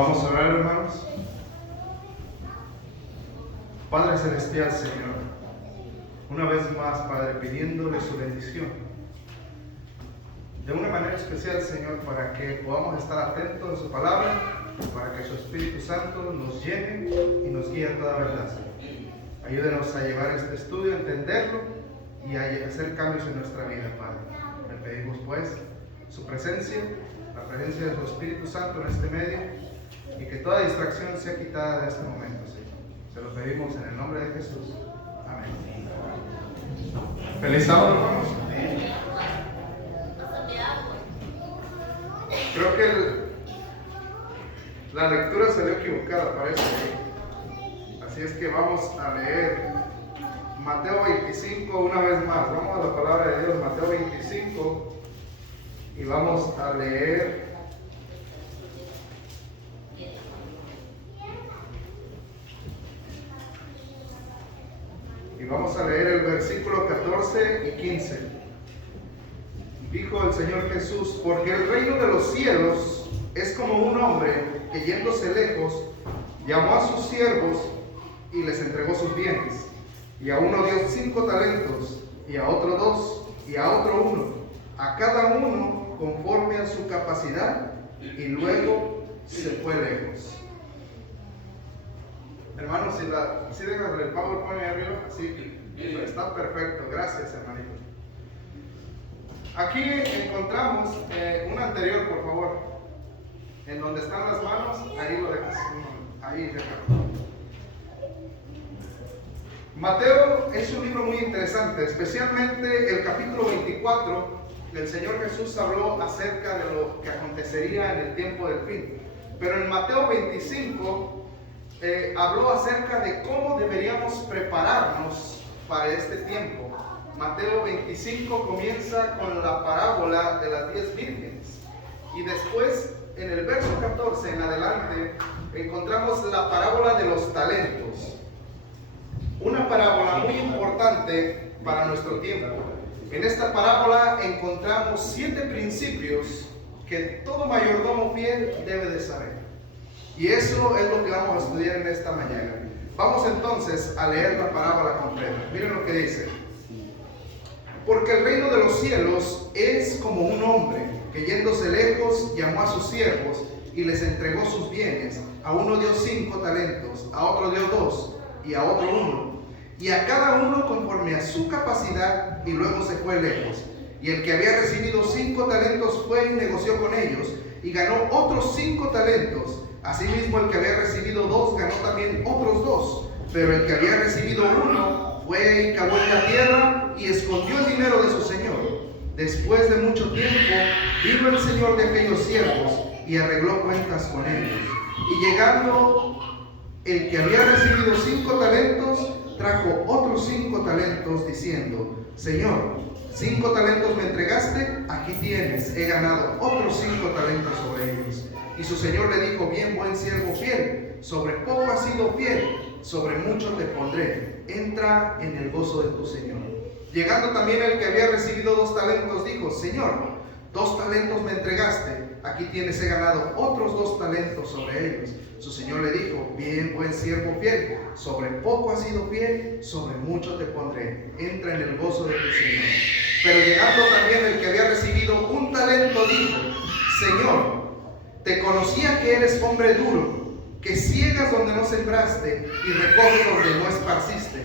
Vamos a orar, hermanos. Padre Celestial, Señor, una vez más, Padre, pidiéndole su bendición. De una manera especial, Señor, para que podamos estar atentos a su palabra, para que su Espíritu Santo nos llene y nos guíe a toda verdad, Señor. Ayúdenos a llevar este estudio, a entenderlo y a hacer cambios en nuestra vida, Padre. Le pedimos, pues, su presencia, la presencia de su Espíritu Santo en este medio, y que toda distracción sea quitada de este momento, Señor. Se lo pedimos en el nombre de Jesús. Amén. Feliz sábado, hermanos. Creo que la lectura salió equivocada, parece. Así es que vamos a leer Mateo 25 una vez más. Vamos a la palabra de Dios, Mateo 25, y vamos a leer el versículo 14 y 15. Dijo el Señor Jesús: porque el reino de los cielos es como un hombre que, yéndose lejos, llamó a sus siervos y les entregó sus bienes. Y a uno dio 5 talentos, y a otro 2, y a otro 1, a cada uno conforme a su capacidad, y luego se fue lejos. Hermanos, si dejan el PowerPoint ahí arriba, sí, está perfecto. Gracias, hermanito. Aquí encontramos un anterior, por favor. En donde están las manos, ahí lo dejas. Ahí déjalo. Mateo es un libro muy interesante, especialmente el capítulo 24. El Señor Jesús habló acerca de lo que acontecería en el tiempo del fin. Pero en Mateo 25 habló acerca de cómo deberíamos prepararnos para este tiempo. Mateo 25 comienza con la parábola de las 10 vírgenes, y después en el verso 14 en adelante encontramos la parábola de los talentos, una parábola muy importante para nuestro tiempo. En esta parábola encontramos 7 principios que todo mayordomo fiel debe de saber. Y eso es lo que vamos a estudiar en esta mañana. Vamos entonces a leer la parábola completa. Miren lo que dice. Porque el reino de los cielos es como un hombre que, yéndose lejos, llamó a sus siervos y les entregó sus bienes. A uno dio 5 talentos, a otro dio 2, y a otro 1, y a cada uno conforme a su capacidad, y luego se fue lejos. Y el que había recibido 5 talentos fue y negoció con ellos, y ganó otros 5 talentos. Asimismo, el que había recibido 2 ganó también otros 2. Pero el que había recibido 1 fue y cavó en la tierra y escondió el dinero de su señor. Después de mucho tiempo vino el señor de aquellos siervos y arregló cuentas con ellos. Y llegando el que había recibido 5 talentos, trajo otros 5 talentos, diciendo: Señor, 5 talentos me entregaste, aquí tienes, he ganado otros 5 talentos sobre ellos. Y su señor le dijo: bien, buen siervo fiel, sobre poco has sido fiel, sobre mucho te pondré, entra en el gozo de tu señor. Llegando también el que había recibido 2 talentos, dijo: Señor, 2 talentos me entregaste, aquí tienes, he ganado otros 2 talentos sobre ellos. Su señor le dijo: bien, buen siervo fiel, sobre poco has sido fiel, sobre mucho te pondré, entra en el gozo de tu señor. Pero llegando también el que había recibido 1 talento, dijo: Señor, te conocía que eres hombre duro, que ciegas donde no sembraste y recoges donde no esparciste.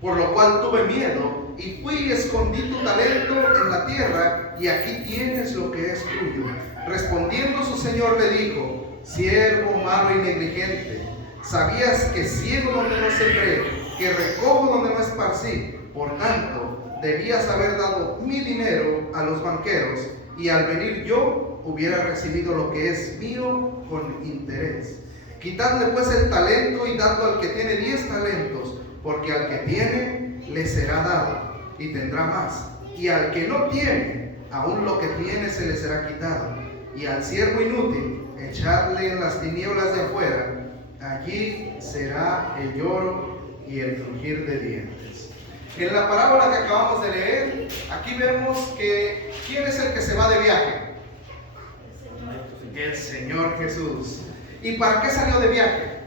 Por lo cual tuve miedo y fui y escondí tu talento en la tierra, y aquí tienes lo que es tuyo. Respondiendo su señor le dijo: siervo malo y negligente, sabías que ciego donde no sembré, que recojo donde no esparcí. Por tanto, debías haber dado mi dinero a los banqueros, y al venir yo hubiera recibido lo que es mío con interés. Quitadle pues el talento y dadlo al que tiene 10 talentos, porque al que tiene le será dado y tendrá más, y al que no tiene, aún lo que tiene se le será quitado. Y al siervo inútil echadle en las tinieblas de afuera, allí será el lloro y el crujir de dientes. En la parábola que acabamos de leer, aquí vemos que ¿quién es el que se va de viaje? El Señor Jesús. ¿Y para qué salió de viaje?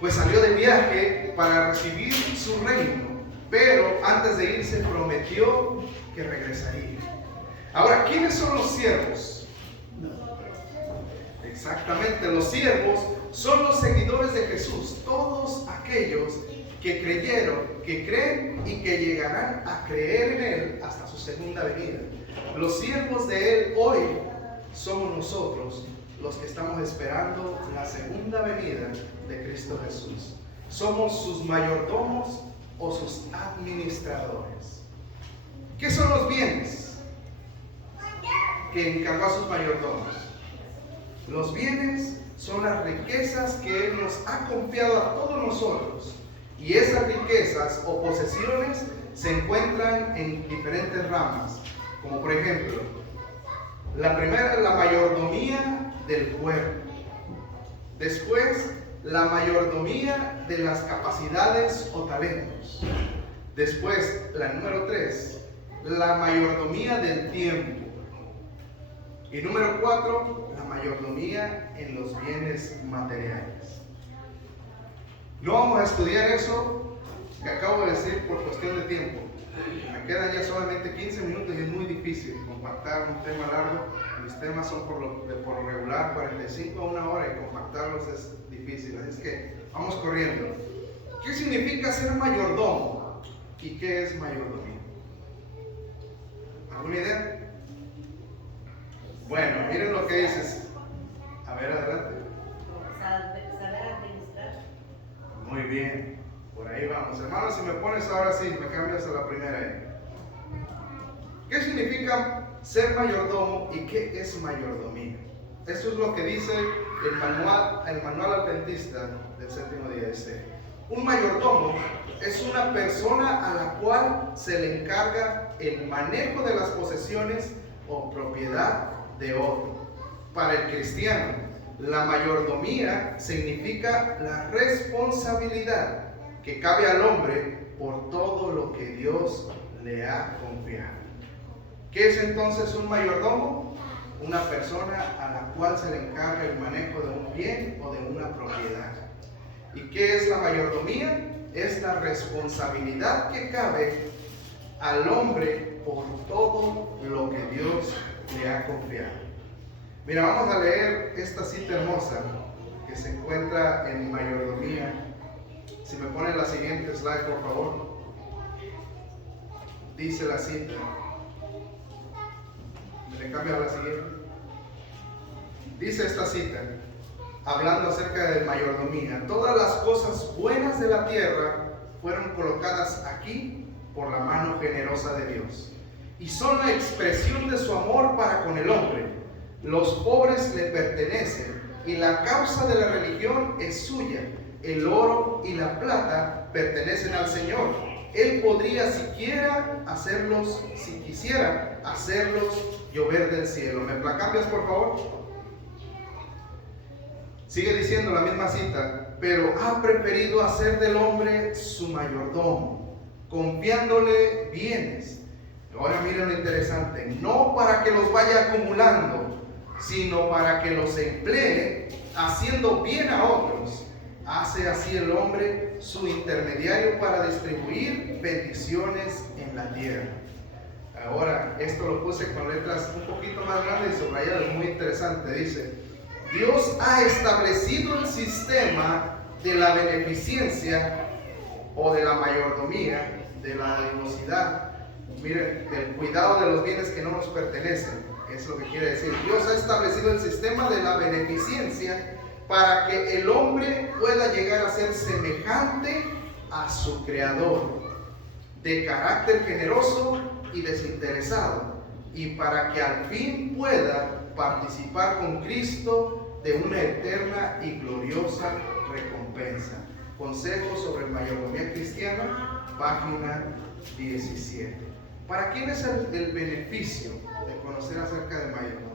Pues salió de viaje para recibir su reino, pero antes de irse prometió que regresaría. Ahora, ¿quiénes son los siervos? Exactamente, los siervos son los seguidores de Jesús, todos aquellos que creyeron, que creen y que llegarán a creer en Él hasta su segunda venida. Los siervos de Él hoy somos nosotros, los que estamos esperando la segunda venida de Cristo Jesús. Somos sus mayordomos o sus administradores. ¿Qué son los bienes que encargó a sus mayordomos? Los bienes son las riquezas que Él nos ha confiado a todos nosotros. Y esas riquezas o posesiones se encuentran en diferentes ramas. Como por ejemplo, la primera es la mayordomía del cuerpo. Después, la mayordomía de las capacidades o talentos. Después, la número 3, la mayordomía del tiempo. Y número 4, la mayordomía en los bienes materiales. No vamos a estudiar eso que acabo de decir por cuestión de tiempo. Me quedan ya solamente 15 minutos y es muy difícil compactar un tema largo. Mis temas son por lo regular 45 a 1 hora y compactarlos es difícil. Así es que vamos corriendo. ¿Qué significa ser mayordomo? ¿Y qué es mayordomía? ¿Alguna idea? Bueno, miren lo que dices. A ver, adelante. Saber administrar. Muy bien, por ahí vamos. Hermanos, si me pones ahora sí, me cambias a la primera. ¿Qué significa ser mayordomo y qué es mayordomía? Eso es lo que dice el manual adventista del séptimo día. Un mayordomo es una persona a la cual se le encarga el manejo de las posesiones o propiedad de otro. Para el cristiano, la mayordomía significa la responsabilidad que cabe al hombre por todo lo que Dios le ha confiado. ¿Qué es entonces un mayordomo? Una persona a la cual se le encarga el manejo de un bien o de una propiedad. ¿Y qué es la mayordomía? Es la responsabilidad que cabe al hombre por todo lo que Dios le ha confiado. Mira, vamos a leer esta cita hermosa que se encuentra en mayordomía. Si me ponen la siguiente slide, por favor. Dice la cita. ¿Me le cambia a la siguiente? Dice esta cita, hablando acerca de mayordomía: todas las cosas buenas de la tierra fueron colocadas aquí por la mano generosa de Dios, y son la expresión de su amor para con el hombre. Los pobres le pertenecen y la causa de la religión es suya. El oro y la plata pertenecen al Señor. Él podría si quisiera hacerlos llover del cielo. ¿Me la cambias, por favor? Sigue diciendo la misma cita: pero ha preferido hacer del hombre su mayordomo, confiándole bienes. Ahora miren lo interesante: no para que los vaya acumulando, sino para que los emplee haciendo bien a otros. Hace así el hombre su intermediario para distribuir bendiciones en la tierra. Ahora, esto lo puse con letras un poquito más grandes y subrayadas, muy interesante. Dice: Dios ha establecido el sistema de la beneficencia o de la mayordomía, de la dadivosidad. Miren, del cuidado de los bienes que no nos pertenecen. Es lo que quiere decir. Dios ha establecido el sistema de la beneficencia para que el hombre pueda llegar a ser semejante a su Creador, de carácter generoso y desinteresado, y para que al fin pueda participar con Cristo de una eterna y gloriosa recompensa. Consejo sobre mayordomía cristiana, página 17. ¿Para quién es el beneficio de conocer acerca de mayordomía?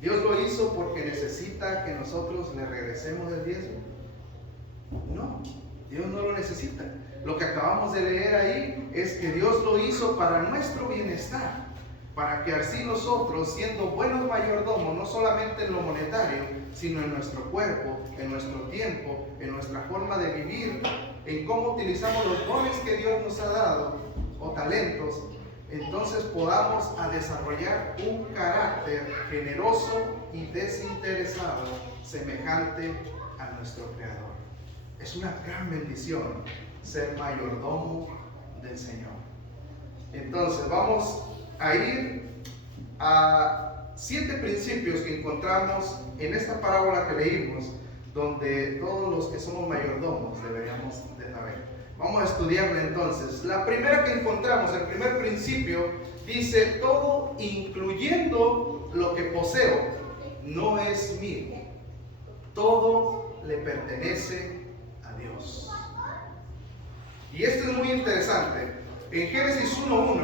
¿Dios lo hizo porque necesita que nosotros le regresemos el diezmo? No, Dios no lo necesita. Lo que acabamos de leer ahí es que Dios lo hizo para nuestro bienestar. para que así nosotros, siendo buenos mayordomos, no solamente en lo monetario, sino en nuestro cuerpo, en nuestro tiempo, en nuestra forma de vivir, en cómo utilizamos los dones que Dios nos ha dado, o talentos, entonces podamos a desarrollar un carácter generoso y desinteresado, semejante a nuestro Creador. Es una gran bendición ser mayordomo del Señor. Entonces vamos a ir a 7 principios que encontramos en esta parábola que leímos, donde todos los que somos mayordomos deberíamos de saber. Vamos a estudiarla entonces. La primera que encontramos, el primer principio, dice: todo, incluyendo lo que poseo, no es mío. Todo le pertenece a Dios. Y esto es muy interesante. En Génesis 1:1,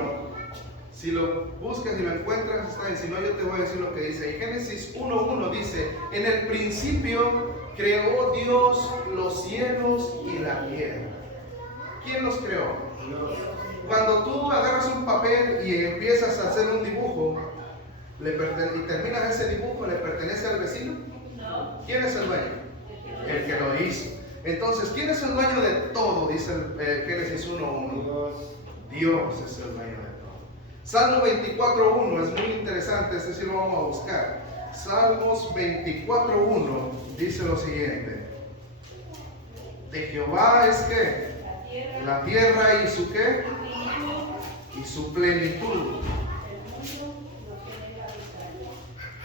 si lo buscas y lo encuentras, está bien. Si no, yo te voy a decir lo que dice. En Génesis 1:1 dice: en el principio creó Dios los cielos y la tierra. ¿Quién los creó? Dios. Cuando tú agarras un papel y empiezas a hacer un dibujo y terminas ese dibujo, ¿le pertenece al vecino? No. ¿Quién es el dueño? El que lo hizo. Entonces, ¿quién es el dueño de todo? Dice Génesis 1:1. Dios es el dueño de todo. Salmo 24:1 es muy interesante, este sí lo vamos a buscar. Salmos 24:1 dice lo siguiente: de Jehová es que la tierra y su qué, y su plenitud,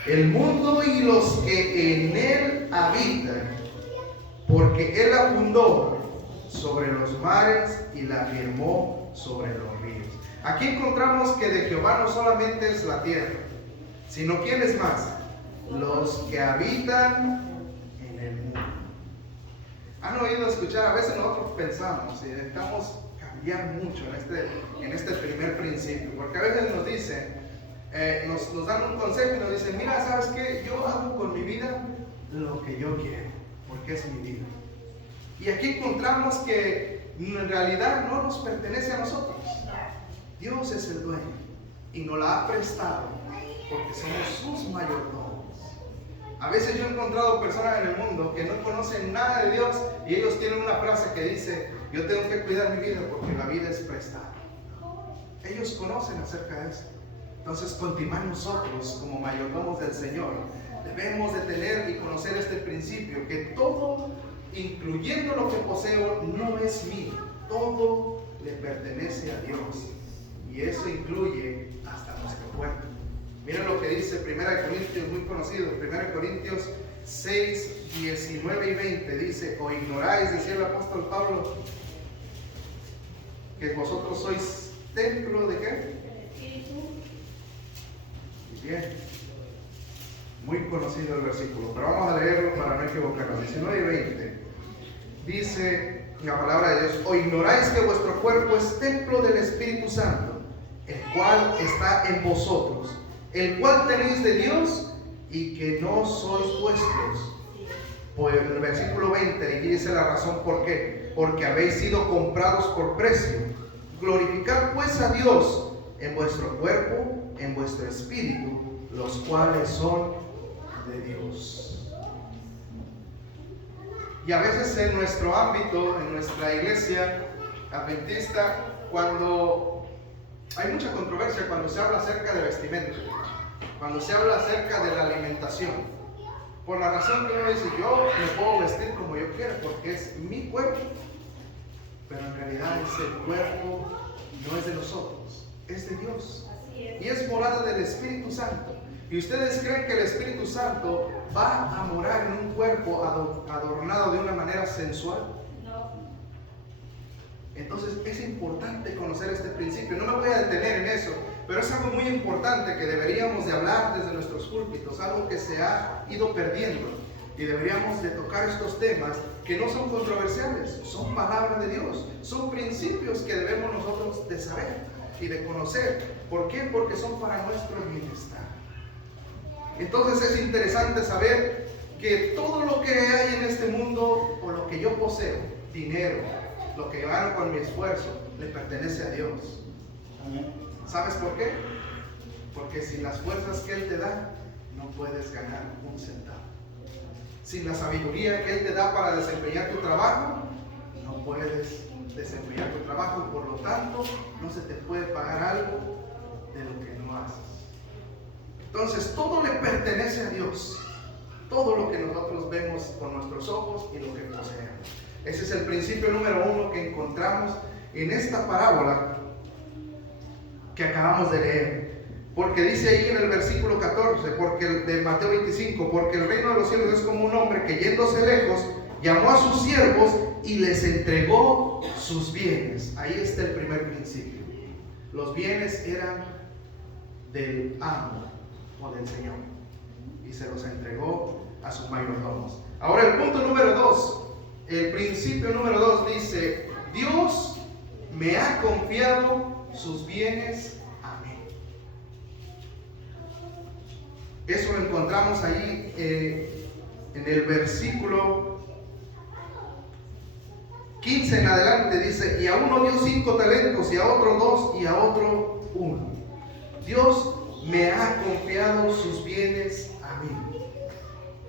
el mundo y los que en él habitan, porque él la fundó sobre los mares y la firmó sobre los ríos. Aquí encontramos que de Jehová no solamente es la tierra, sino ¿quién es más? Los que habitan en el mundo. ¿Han oído escuchar? A veces nosotros pensamos y necesitamos cambiar mucho en este primer principio, porque a veces nos dicen, nos dan un consejo y nos dicen: mira, ¿sabes qué? Yo hago con mi vida lo que yo quiero, porque es mi vida. Y aquí encontramos que en realidad no nos pertenece a nosotros. Dios es el dueño y nos la ha prestado porque somos sus mayordomos. A veces yo he encontrado personas en el mundo que no conocen nada de Dios y ellos tienen una frase que dice: yo tengo que cuidar mi vida porque la vida es prestada. Ellos conocen acerca de eso. Entonces, continuar nosotros como mayordomos del Señor, debemos de tener y conocer este principio, que todo, incluyendo lo que poseo, no es mío. Todo le pertenece a Dios. Y eso incluye hasta nuestro cuerpo. Miren lo que dice 1 Corintios, muy conocido, 1 Corintios 6, 19 y 20, dice: o ignoráis, decía el apóstol Pablo, que vosotros sois templo de ¿qué? Y bien, muy conocido el versículo, pero vamos a leerlo para no equivocarnos. 19 y 20, dice la palabra de Dios: o ignoráis que vuestro cuerpo es templo del Espíritu Santo, el cual está en vosotros, el cual tenéis de Dios, y que no sois vuestros. Pues en el versículo 20, aquí dice la razón por qué: porque habéis sido comprados por precio. Glorificad pues a Dios en vuestro cuerpo, en vuestro espíritu, los cuales son de Dios. Y a veces en nuestro ámbito, en nuestra iglesia adventista, cuando hay mucha controversia cuando se habla acerca de vestimenta, cuando se habla acerca de la alimentación, por la razón que uno dice: yo me puedo vestir como yo quiera porque es mi cuerpo, pero en realidad ese cuerpo no es de nosotros, es de Dios, y es morada del Espíritu Santo. ¿Y ustedes creen que el Espíritu Santo va a morar en un cuerpo adornado de una manera sensual? No. Entonces es importante conocer este principio. No me voy a detener en eso, pero es algo muy importante que deberíamos de hablar desde nuestros púlpitos, algo que se ha ido perdiendo, y deberíamos de tocar estos temas que no son controversiales, son palabra de Dios, son principios que debemos nosotros de saber y de conocer. ¿Por qué? Porque son para nuestro bienestar. Entonces es interesante saber que todo lo que hay en este mundo, o lo que yo poseo, dinero, lo que gano con mi esfuerzo, le pertenece a Dios. ¿Sabes por qué? Porque sin las fuerzas que Él te da, no puedes ganar un centavo. Sin la sabiduría que Él te da para desempeñar tu trabajo, no puedes desempeñar tu trabajo. Por lo tanto, no se te puede pagar algo de lo que no haces. Entonces, todo le pertenece a Dios. Todo lo que nosotros vemos con nuestros ojos y lo que poseemos. Ese es el principio número 1 que encontramos en esta parábola que acabamos de leer. Porque dice ahí en el versículo 14, de Mateo 25, porque el reino de los cielos es como un hombre que yéndose lejos, llamó a sus siervos y les entregó sus bienes. Ahí está el primer principio. Los bienes eran del amo o del Señor y se los entregó a sus mayordomos. Ahora el punto número 2, el principio número 2 dice: Dios me ha confiado sus bienes a mí. Eso lo encontramos ahí en el versículo 15 en adelante. Dice: y a uno dio 5 talentos, y a otro 2, y a otro 1. Dios me ha confiado sus bienes a mí.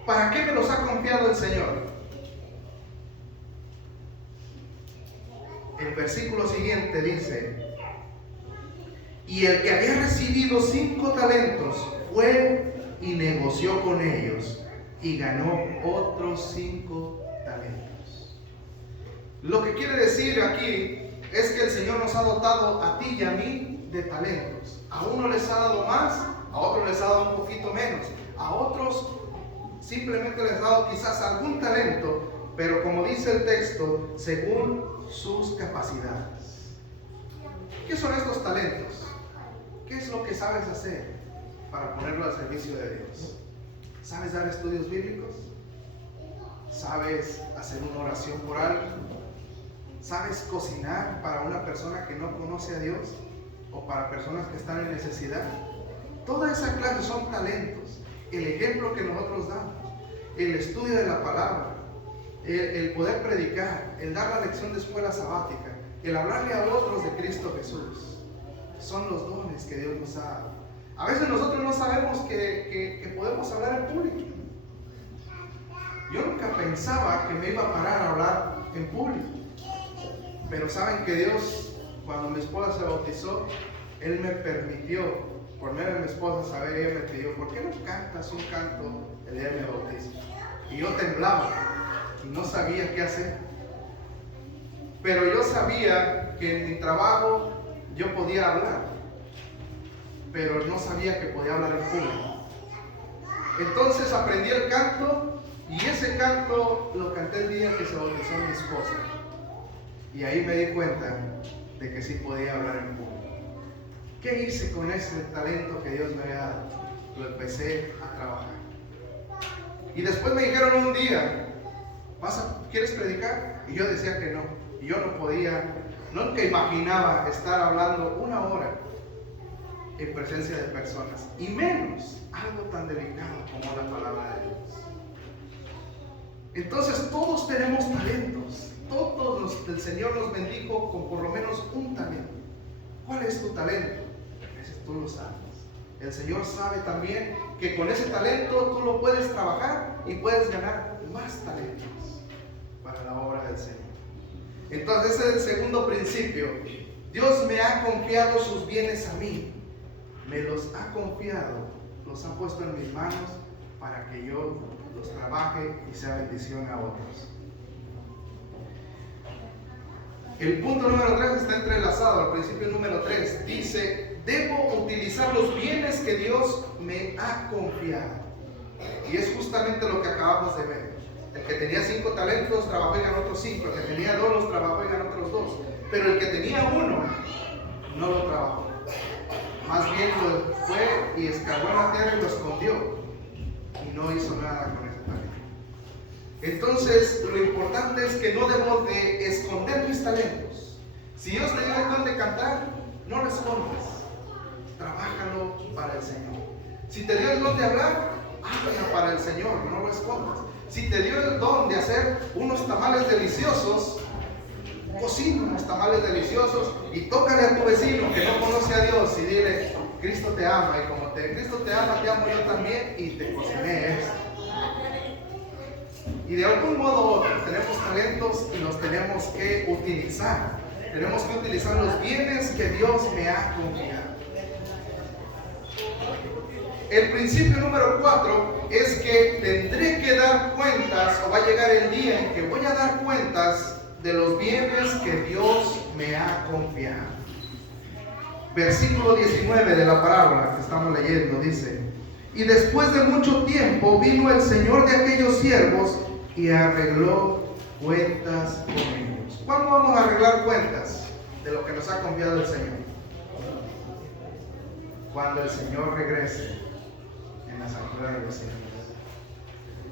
¿Para qué me los ha confiado el Señor? El versículo siguiente dice: y el que había recibido 5 talentos fue y negoció con ellos y ganó otros 5 talentos. Lo que quiere decir aquí es que el Señor nos ha dotado a ti y a mí de talentos. A uno les ha dado más, a otros les ha dado un poquito menos, a otros simplemente les ha dado quizás algún talento, pero como dice el texto, según sus capacidades. ¿Qué son estos talentos? ¿Qué es lo que sabes hacer para ponerlo al servicio de Dios? ¿Sabes dar estudios bíblicos? ¿Sabes hacer una oración por alguien? ¿Sabes cocinar para una persona que no conoce a Dios? ¿O para personas que están en necesidad? Toda esa clase son talentos. El ejemplo que nosotros damos, el estudio de la palabra, el poder predicar, el dar la lección de escuela sabática, el hablarle a otros de Cristo Jesús, son los dones que Dios nos ha dado. A veces nosotros no sabemos que podemos hablar en público. Yo nunca pensaba que me iba a parar a hablar en público, pero saben que Dios, cuando mi esposa se bautizó, Él me permitió, por medio de mi esposa, saber, ella me pidió: ¿por qué no cantas un canto el día de mi bautismo? Y yo temblaba y no sabía qué hacer, pero yo sabía que en mi trabajo yo podía hablar, pero no sabía que podía hablar en público. Entonces aprendí el canto, y ese canto lo canté el día que se bautizó mi esposa, y ahí me di cuenta de que sí podía hablar en público. ¿Qué hice con ese talento que Dios me había dado? Lo empecé a trabajar. Y después me dijeron un día: ¿quieres predicar? Y yo decía que no. Y yo no podía, nunca imaginaba estar hablando 1 hora en presencia de personas, y menos algo tan delicado como la palabra de Dios. Entonces todos tenemos talentos. Todos el Señor nos bendijo con por lo menos un talento. ¿Cuál es tu talento? Ese tú lo sabes. El Señor sabe también que con ese talento tú lo puedes trabajar y puedes ganar más talentos para la obra del Señor. Entonces ese es el segundo principio. Dios me ha confiado sus bienes a mí. Me los ha confiado, los ha puesto en mis manos para que yo los trabaje y sea bendición a otros. El punto número 3 está entrelazado al principio número 3. Dice: debo utilizar los bienes que Dios me ha confiado. Y es justamente lo que acabamos de ver. El que tenía 5 talentos trabajó y ganó otros 5. El que tenía 2 los trabajó y ganó otros 2. Pero el que tenía 1 no lo trabajó. Más bien lo fue y escarbó en la tierra y lo escondió. Y no hizo nada con ese talento. Entonces, lo importante es que no debo de esconder mis talentos. Si Dios te dio el don de cantar, no lo escondas. Trabájalo para el Señor. Si te dio el don de hablar, háblalo para el Señor, no lo escondas. Si te dio el don de hacer unos tamales deliciosos, cocina unos tamales deliciosos y tócale a tu vecino que no conoce a Dios y dile: Cristo te ama, y como Cristo te ama yo también y te cociné esto. Y de algún modo u otro tenemos talentos y los tenemos que utilizar. Tenemos que utilizar los bienes que Dios me ha confiado. El principio número 4 es que tendré que dar cuentas, o va a llegar el día en que voy a dar cuentas de los bienes que Dios me ha confiado. Versículo 19 de la parábola que estamos leyendo dice: y después de mucho tiempo vino el señor de aquellos siervos y arregló cuentas con ellos. ¿Cuándo vamos a arreglar cuentas de lo que nos ha confiado el Señor? Cuando el Señor regrese en las alturas de los cielos.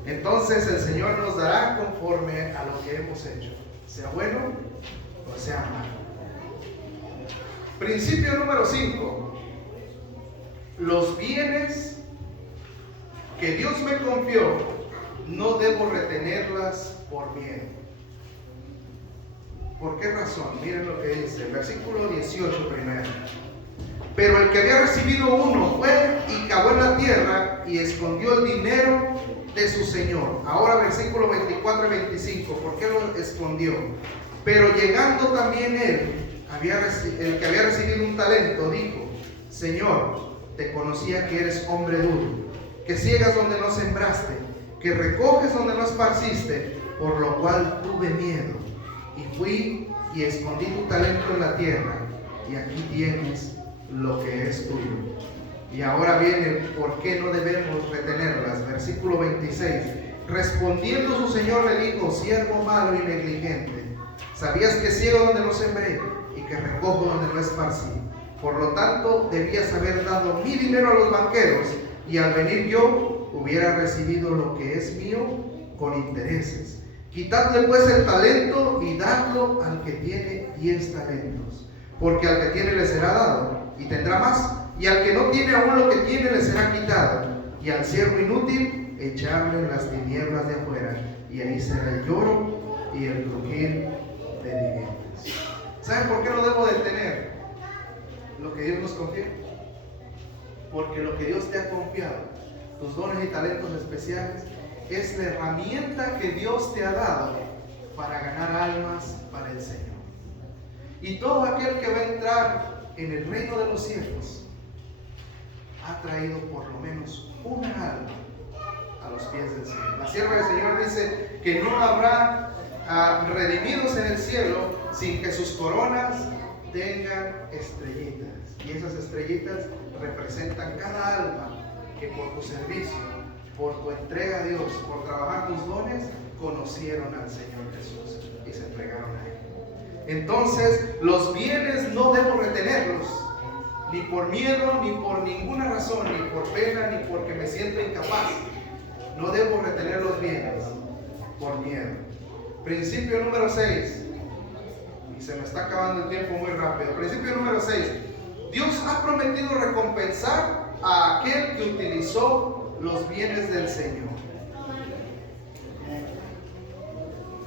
Entonces el Señor nos dará conforme a lo que hemos hecho, sea bueno o sea malo. Principio número 5. Los bienes que Dios me confió no debo retenerlas por miedo. ¿Por qué razón? Miren lo que dice el versículo 18 primero. Pero el que había recibido uno fue y cavó en la tierra y escondió el dinero de su señor. Ahora versículo 24 y 25. ¿Por qué lo escondió? Pero llegando también él, el que había recibido un talento, dijo: Señor, te conocía que eres hombre duro, que ciegas donde no sembraste, que recoges donde no esparciste, por lo cual tuve miedo, y fui y escondí tu talento en la tierra, y aquí tienes lo que es tuyo. Y ahora viene por qué no debemos retenerlas. Versículo 26. Respondiendo su señor le dijo: siervo malo y negligente, sabías que ciego donde no sembré y que recojo donde no esparcí. Por lo tanto debías haber dado mi dinero a los banqueros, y al venir yo hubiera recibido lo que es mío con intereses. Quitadle pues el talento y dadlo al que tiene 10 talentos, porque al que tiene le será dado y tendrá más, y al que no tiene aún lo que tiene le será quitado. Y al siervo inútil echarle en las tinieblas de afuera, y ahí será el lloro y el crujir de dientes. ¿Saben por qué no debo de tener lo que Dios nos confía? Porque lo que Dios te ha confiado, tus dones y talentos especiales, es la herramienta que Dios te ha dado para ganar almas para el Señor. Y todo aquel que va a entrar en el reino de los cielos ha traído por lo menos una alma a los pies del Señor. La sierva del Señor dice que no habrá redimidos en el cielo sin que sus coronas tengan estrellitas. Y esas estrellitas representan cada alma que por tu servicio, por tu entrega a Dios, por trabajar tus dones, conocieron al Señor Jesús y se entregaron a Él. Entonces, los bienes no debo retenerlos, ni por miedo, ni por ninguna razón, ni por pena, ni porque me siento incapaz. No debo retener los bienes por miedo. Principio número 6. Y se me está acabando el tiempo muy rápido. Principio número 6. Dios ha prometido recompensar a aquel que utilizó los bienes del Señor.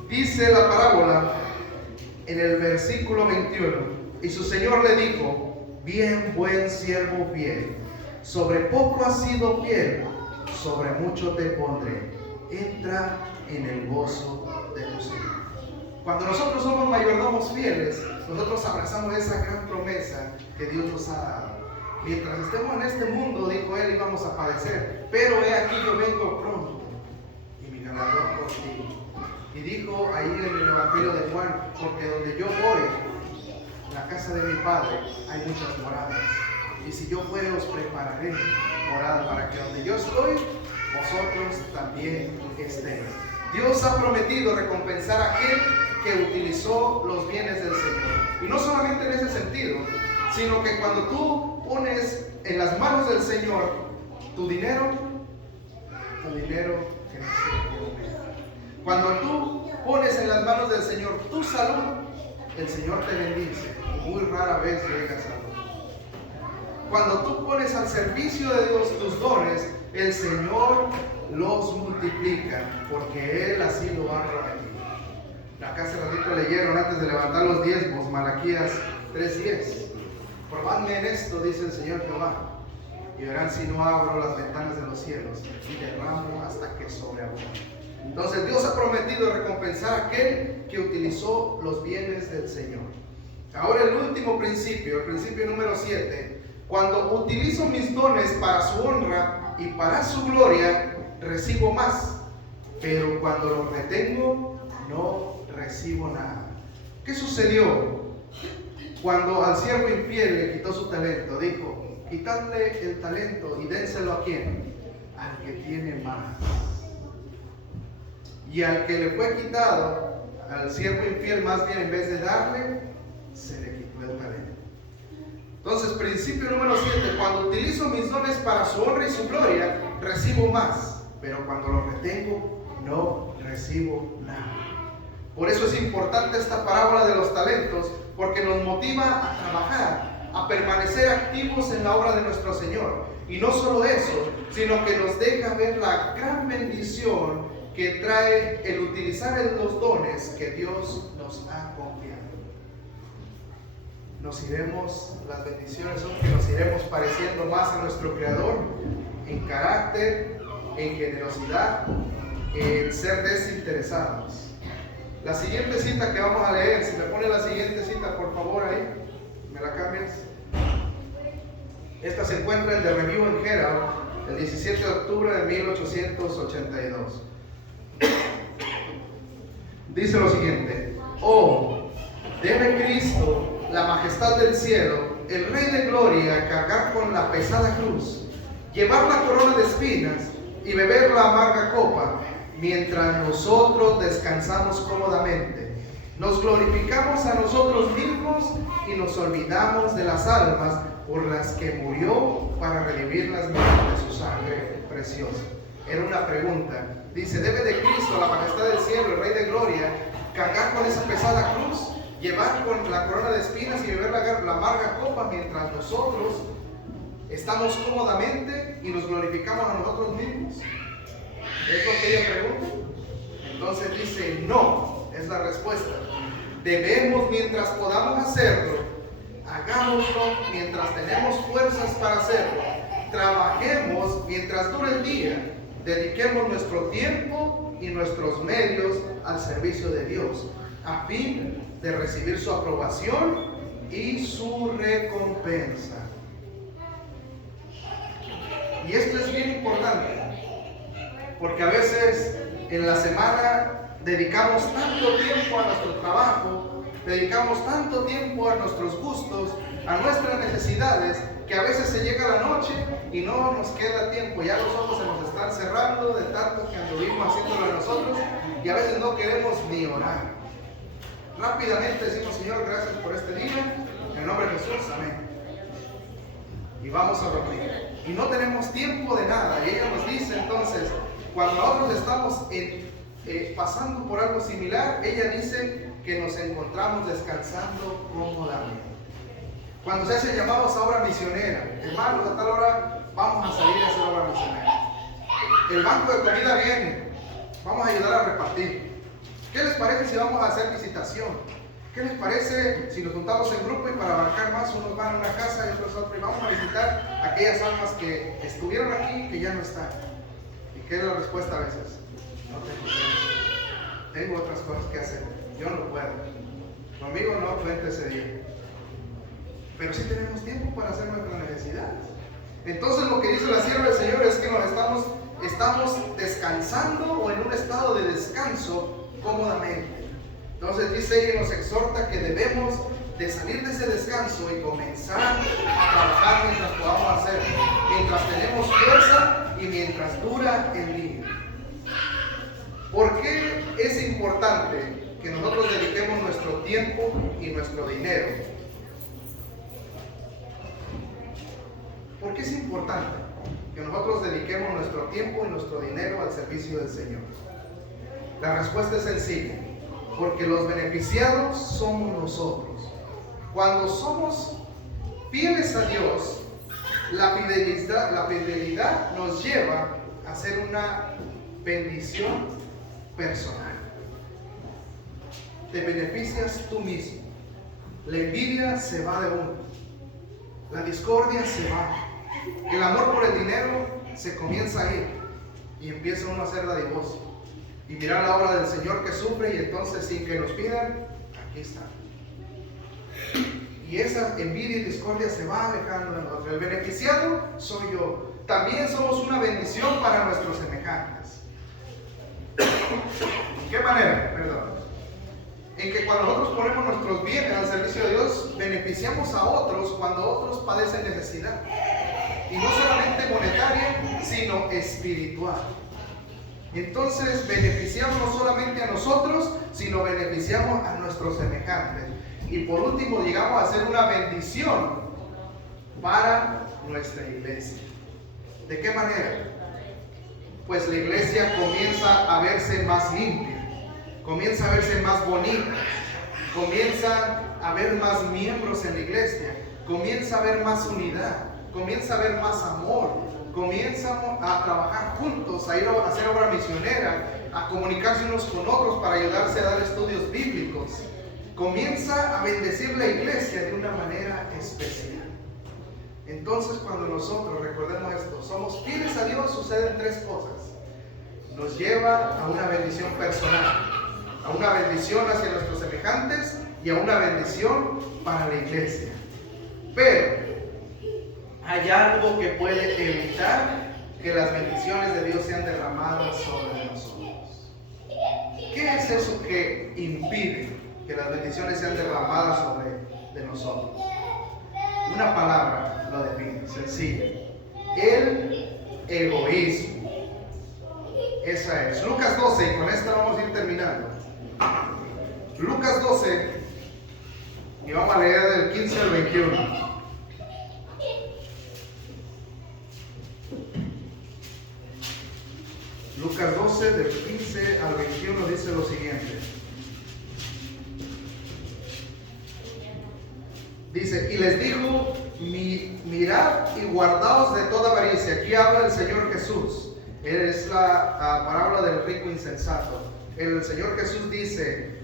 Dice la parábola en el versículo 21. Y su Señor le dijo: bien, buen siervo fiel, sobre poco has sido fiel, sobre mucho te pondré, entra en el gozo de tu Señor. Cuando nosotros somos mayordomos fieles, nosotros abrazamos esa gran promesa que Dios nos ha dado. Mientras estemos en este mundo, dijo Él, íbamos a padecer, pero he aquí yo vengo pronto y mi galardón contigo. Y dijo ahí en el Evangelio de Juan: porque donde yo voy, la casa de mi Padre, hay muchas moradas. Y si yo fuere, os prepararé morada para que donde yo estoy, vosotros también estéis. Dios ha prometido recompensar a aquel que utilizó los bienes del Señor. Y no solamente en ese sentido, sino que cuando tú pones en las manos del Señor tu dinero que no se aumenta. Cuando tú pones en las manos del Señor tu salud, el Señor te bendice. Muy rara vez llega salud. Cuando tú pones al servicio de Dios tus dones, el Señor los multiplica, porque Él así lo ha prometido. Acá hace ratito leyeron antes de levantar los diezmos, Malaquías 3:10. Probadme en esto, dice el Señor Jehová, y verán si no abro las ventanas de los cielos y derramo hasta que sobreabunde. Entonces Dios ha prometido recompensar a aquel que utilizó los bienes del Señor. Ahora el último principio, el principio número 7. Cuando utilizo mis dones para su honra y para su gloria, recibo más. Pero cuando los retengo, no recibo nada. ¿Qué sucedió? Cuando al siervo infiel le quitó su talento, dijo: quitadle el talento y dénselo ¿a quién? Al que tiene más. Y al que le fue quitado, al siervo infiel, más bien en vez de darle, se le quitó el talento. Entonces, principio número 7, cuando utilizo mis dones para su honra y su gloria, recibo más, pero cuando los retengo, no recibo nada. Por eso es importante esta parábola de los talentos, porque nos motiva a trabajar, a permanecer activos en la obra de nuestro Señor. Y no solo eso, sino que nos deja ver la gran bendición que trae el utilizar los dones que Dios nos ha confiado. Las bendiciones son que nos iremos pareciendo más a nuestro Creador en carácter, en generosidad, en ser desinteresados. La siguiente cita que vamos a leer, si me pone la siguiente cita por favor ahí, ¿me la cambias? Esta se encuentra en The Review and Herald, el 17 de octubre de 1882. Dice lo siguiente: oh, debe Cristo, la majestad del cielo, el Rey de gloria, cargar con la pesada cruz, llevar la corona de espinas y beber la amarga copa, mientras nosotros descansamos cómodamente. Nos glorificamos a nosotros mismos y nos olvidamos de las almas por las que murió para redimirlas mediante su sangre preciosa. Era una pregunta. Dice: ¿debe de Cristo, la majestad del cielo, el Rey de gloria, cargar con esa pesada cruz, llevar con la corona de espinas y beber la amarga copa, mientras nosotros estamos cómodamente y nos glorificamos a nosotros mismos? ¿Es lo que ella pregunta? Entonces dice: no, es la respuesta. Debemos, mientras podamos hacerlo, hagámoslo mientras tenemos fuerzas para hacerlo. Trabajemos mientras dure el día. Dediquemos nuestro tiempo y nuestros medios al servicio de Dios, a fin de recibir su aprobación y su recompensa. Y esto es bien importante, porque a veces en la semana dedicamos tanto tiempo a nuestro trabajo, dedicamos tanto tiempo a nuestros gustos, a nuestras necesidades, que a veces se llega la noche y no nos queda tiempo. Ya los ojos se nos están cerrando de tanto que anduvimos haciéndolo nosotros, y a veces no queremos ni orar. Rápidamente decimos: Señor, gracias por este día, en el nombre de Jesús, amén. Y vamos a dormir. Y no tenemos tiempo de nada. Y ella nos dice entonces, cuando nosotros estamos pasando por algo similar, ella dice que nos encontramos descansando cómodamente. Cuando se hacen llamados a obra misionera, hermanos, a tal hora vamos a salir a hacer obra misionera. El banco de comida viene, vamos a ayudar a repartir. ¿Qué les parece si vamos a hacer visitación? ¿Qué les parece si nos juntamos en grupo y para abarcar más, unos van a una casa y otros a otra, y vamos a visitar aquellas almas que estuvieron aquí y que ya no están? ¿Y qué es la respuesta a veces? No tengo tiempo. Tengo otras cosas que hacer. Yo no puedo. Conmigo no cuente ese día. Pero sí tenemos tiempo para hacer nuestras necesidades. Entonces lo que dice la sierva del Señor es que nos estamos descansando, o en un estado de descanso cómodamente. Entonces dice ella, nos exhorta que debemos de salir de ese descanso y comenzar a trabajar mientras podamos hacerlo, mientras tenemos fuerza y mientras dura el día. ¿Por qué es importante que nosotros dediquemos nuestro tiempo y nuestro dinero? ¿Por qué es importante que nosotros dediquemos nuestro tiempo y nuestro dinero al servicio del Señor? La respuesta es sencilla: porque los beneficiados somos nosotros. Cuando somos fieles a Dios, la fidelidad nos lleva a hacer una bendición personal. Te beneficias tú mismo. La envidia se va de uno. La discordia se va. El amor por el dinero se comienza a ir y empieza uno a hacer dadivoso y mirar la obra del Señor que sufre, y entonces sin que nos pidan, aquí está. Y esa envidia y discordia se va alejando de nosotros. El beneficiado soy yo. También somos una bendición para nuestros semejantes. ¿En qué manera? Perdón. En que cuando nosotros ponemos nuestros bienes al servicio de Dios, beneficiamos a otros cuando otros padecen necesidad. Y no solamente monetaria, sino espiritual. Entonces beneficiamos no solamente a nosotros, sino beneficiamos a nuestros semejantes. Y por último llegamos a ser una bendición para nuestra iglesia. ¿De qué manera? Pues la iglesia comienza a verse más limpia, comienza a verse más bonita, comienza a haber más miembros en la iglesia, comienza a haber más unidad, comienza a haber más amor, comienzan a trabajar juntos, a ir a hacer obra misionera, a comunicarse unos con otros para ayudarse a dar estudios bíblicos. Comienza a bendecir la iglesia de una manera especial. Entonces, cuando nosotros, recordemos esto, somos fieles a Dios, suceden tres cosas. Nos lleva a una bendición personal, a una bendición hacia nuestros semejantes y a una bendición para la iglesia. Pero hay algo que puede evitar que las bendiciones de Dios sean derramadas sobre nosotros. ¿Qué es eso que impide que las bendiciones sean derramadas sobre nosotros? Una palabra lo define, sencilla: el egoísmo. Esa es. Lucas 12, y con esta vamos a ir terminando. Lucas 12, y vamos a leer del 15 al 21. Lucas 12, del 15 al 21 dice lo siguiente. Dice: y les dijo, mirad y guardaos de toda avaricia. Aquí habla el Señor Jesús. Es la parábola del rico insensato. El Señor Jesús dice: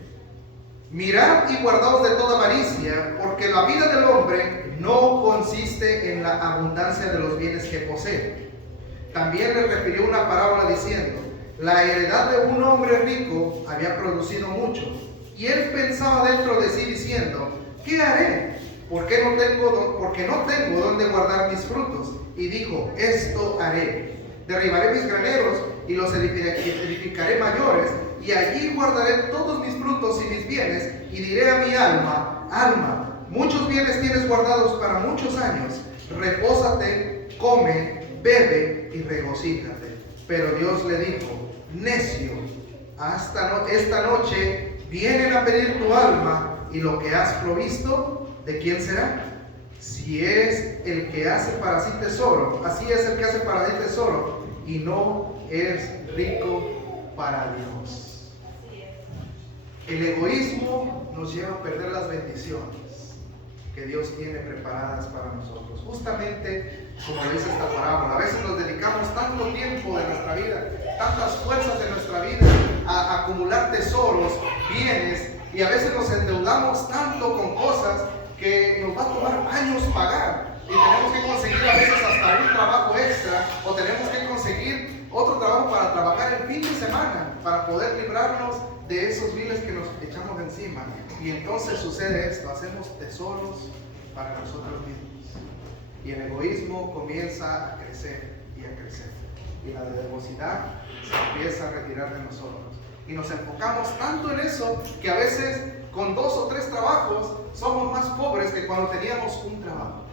mirad y guardaos de toda avaricia, porque la vida del hombre no consiste en la abundancia de los bienes que posee. También le refirió una parábola diciendo: la heredad de un hombre rico había producido mucho, y él pensaba dentro de sí diciendo: ¿qué haré? Porque no tengo donde guardar mis frutos. Y dijo: esto haré: derribaré mis graneros y los edificaré mayores, y allí guardaré todos mis frutos y mis bienes, y diré a mi alma: alma, muchos bienes tienes guardados para muchos años, repósate, come, bebe y regocíjate. Pero Dios le dijo: necio, esta noche vienen a pedir tu alma, y lo que has provisto, ¿de quién será? Si es el que hace para sí tesoro, así es el que hace para sí tesoro, y no es rico para Dios. El egoísmo nos lleva a perder las bendiciones que Dios tiene preparadas para nosotros. Justamente como dice esta parábola, a veces nos dedicamos tanto tiempo de nuestra vida, tantas fuerzas de nuestra vida a acumular tesoros, bienes, y a veces nos endeudamos tanto con cosas que nos va a tomar años pagar, y tenemos que conseguir a veces hasta un trabajo extra, o tenemos que conseguir otro trabajo para trabajar el fin de semana para poder librarnos de esos biles que nos echamos encima. Y entonces sucede esto: hacemos tesoros para nosotros mismos, y el egoísmo comienza a crecer y a crecer, y la devosidad se empieza a retirar de nosotros, y nos enfocamos tanto en eso que a veces con 2 o 3 trabajos somos más pobres que cuando teníamos un trabajo.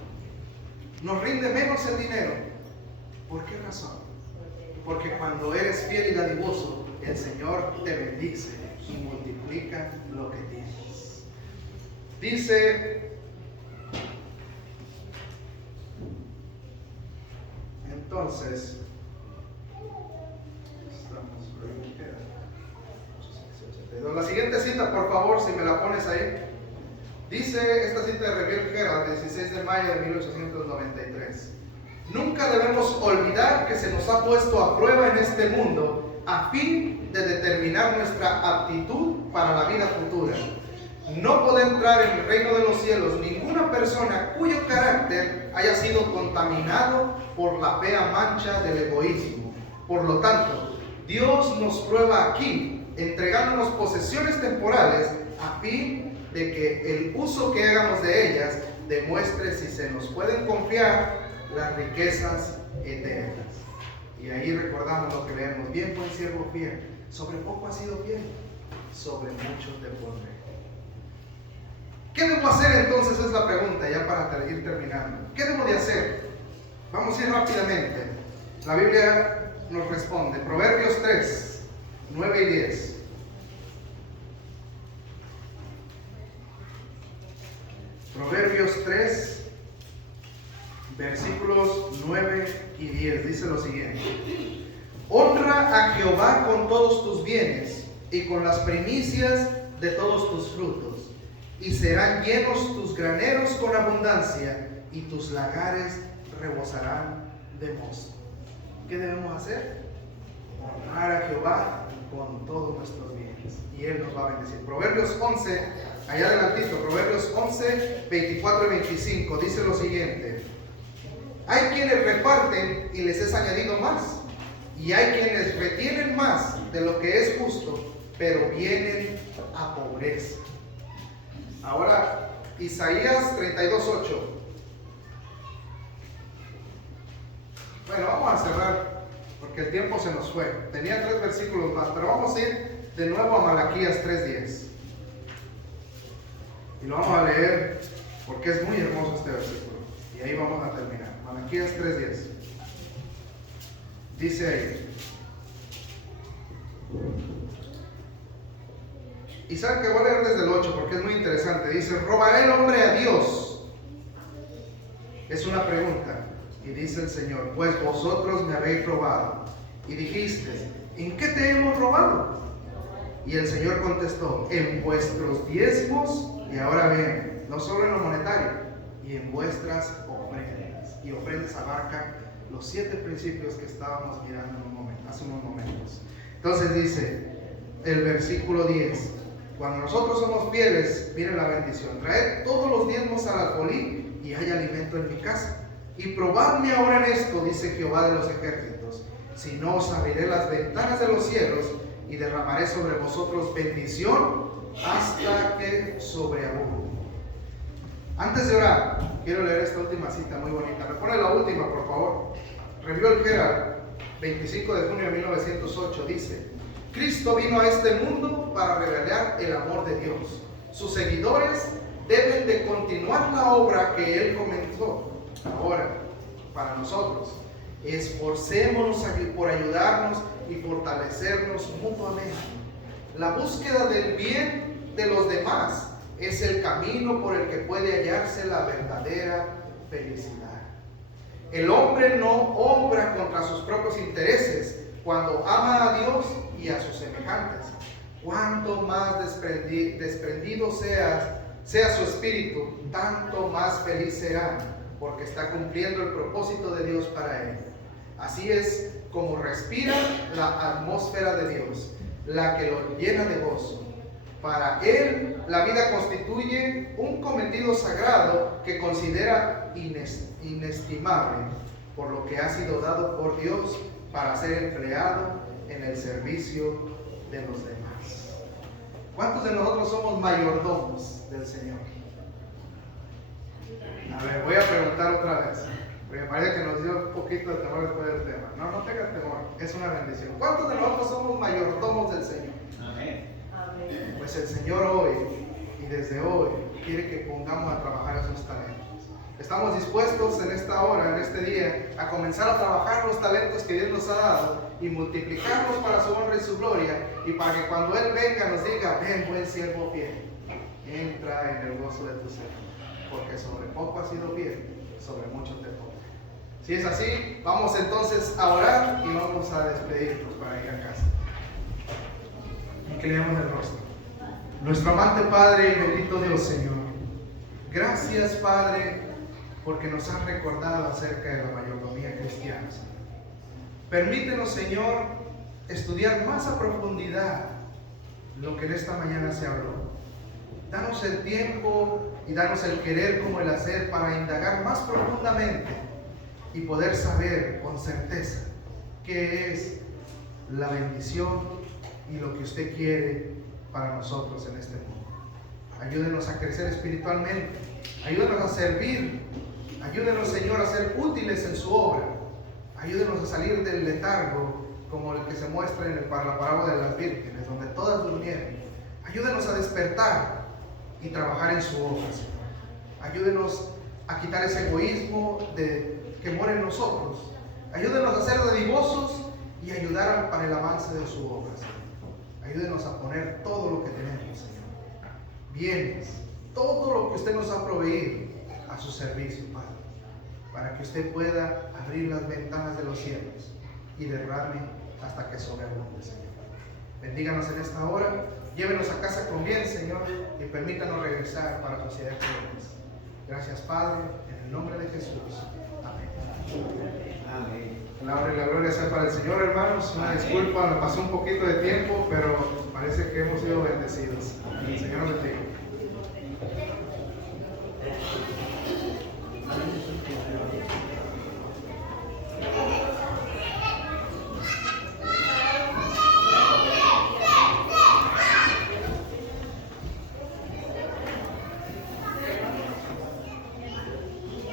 Nos rinde menos el dinero. ¿Por qué razón? Porque cuando eres fiel y dadivoso, el Señor te bendice y multiplica lo que tienes. Dice entonces, la siguiente cita, por favor, si me la pones ahí. Dice esta cita de Reviel Herald, 16 de mayo de 1893. Nunca debemos olvidar que se nos ha puesto a prueba en este mundo a fin de determinar nuestra aptitud para la vida futura. no puede entrar en el reino de los cielos ninguna persona cuyo carácter haya sido contaminado por la fea mancha del egoísmo. Por lo tanto, Dios nos prueba aquí, entregándonos posesiones temporales a fin de que el uso que hagamos de ellas demuestre si se nos pueden confiar las riquezas eternas. Y ahí recordamos lo que leemos: bien, buen siervo fiel, sobre poco has sido fiel, sobre mucho te pondré. ¿Qué debo hacer entonces? Es la pregunta, ya para ir terminando. ¿Qué debo de hacer? Vamos a ir rápidamente. La Biblia nos responde, Proverbios 3, 9 y 10. Proverbios 3, versículos 9 y 10, dice lo siguiente: honra a Jehová con todos tus bienes y con las primicias de todos tus frutos, y serán llenos tus graneros con abundancia, y tus lagares rebosarán de mosto. ¿Qué debemos hacer? Honrar a Jehová con todos nuestros bienes, y Él nos va a bendecir. Proverbios 11, allá adelantito, Proverbios 11, 24 y 25, dice lo siguiente: hay quienes reparten y les es añadido más, y hay quienes retienen más de lo que es justo, pero vienen a pobreza. Ahora, Isaías 32:8. Bueno, vamos a cerrar porque el tiempo se nos fue. Tenía 3 versículos más, pero vamos a ir de nuevo a Malaquías 3:10. Y lo vamos a leer porque es muy hermoso este versículo. Y ahí vamos a terminar. Malaquías 3:10. Dice ahí. Y saben que voy a leer desde el 8 porque es muy interesante. Dice: ¿robará el hombre a Dios? Es una pregunta. Y dice el Señor: pues vosotros me habéis robado. Y dijiste: ¿en qué te hemos robado? Y el Señor contestó: en vuestros diezmos. Y ahora bien, no solo en lo monetario, y en vuestras ofrendas. Y ofrendas abarcan los 7 principios que estábamos mirando hace unos momentos. Entonces dice el versículo 10: cuando nosotros somos fieles, viene la bendición. Traed todos los diezmos al alfolí y hay alimento en mi casa. Y probadme ahora en esto, dice Jehová de los ejércitos, si no os abriré las ventanas de los cielos y derramaré sobre vosotros bendición hasta que sobreabunde. Antes de orar, quiero leer esta última cita muy bonita. Me pone la última, por favor. Review el Herald, 25 de junio de 1908, dice: Cristo vino a este mundo para revelar el amor de Dios. Sus seguidores deben de continuar la obra que Él comenzó. Ahora, para nosotros, esforcémonos por ayudarnos y fortalecernos mutuamente. La búsqueda del bien de los demás es el camino por el que puede hallarse la verdadera felicidad. El hombre no obra contra sus propios intereses cuando ama a Dios y a sus semejantes. Cuanto más desprendido sea su espíritu, tanto más feliz será, porque está cumpliendo el propósito de Dios para él. Así es como respira la atmósfera de Dios, la que lo llena de gozo. Para él, la vida constituye un cometido sagrado que considera inestimable, por lo que ha sido dado por Dios para ser empleado en el servicio de los demás. ¿Cuántos de nosotros somos mayordomos del Señor? A ver, voy a preguntar otra vez, porque parece que nos dio un poquito de temor después del tema. No, no tengan temor, es una bendición. ¿Cuántos de nosotros somos mayordomos del Señor? Amén. Pues el Señor hoy y desde hoy quiere que pongamos a trabajar esos talentos. Estamos dispuestos en esta hora, en este día, a comenzar a trabajar los talentos que Dios nos ha dado y multiplicarlos para su honra y su gloria, y para que cuando Él venga nos diga: ven, buen siervo fiel, entra en el gozo de tu Señor, porque sobre poco has sido fiel, sobre mucho te pondré. Si es así, vamos entonces a orar y vamos a despedirnos para ir a casa. Inclinemos el rostro. Nuestro amante Padre y bendito Dios, Señor, gracias, Padre, porque nos has recordado acerca de la mayordomía cristiana, Señor. Permítenos, Señor, estudiar más a profundidad lo que en esta mañana se habló. Danos el tiempo y danos el querer como el hacer para indagar más profundamente y poder saber con certeza qué es la bendición y lo que usted quiere para nosotros en este mundo. Ayúdenos a crecer espiritualmente, ayúdenos a servir, ayúdenos, Señor, a ser útiles en su obra, ayúdenos a salir del letargo como el que se muestra en la parábola de las vírgenes, donde todas durmieron. Ayúdenos a despertar y trabajar en su obra, Señor. Ayúdenos a quitar ese egoísmo que mora en nosotros. Ayúdenos a ser dadivosos y ayudar para el avance de su obra, Señor. Ayúdenos a poner todo lo que tenemos, Señor. Bienes, todo lo que usted nos ha proveído a su servicio, Padre, para que usted pueda abrir las ventanas de los cielos y derrame hasta que sobreabunde, Señor. Bendíganos en esta hora, llévenos a casa con bien, Señor, y permítanos regresar para su ciudad de Dios. Gracias, Padre, en el nombre de Jesús. Amén. Amén. La honra y la gloria sea para el Señor, hermanos. Una disculpa, me pasó un poquito de tiempo, pero parece que hemos sido bendecidos. El Señor nos bendiga.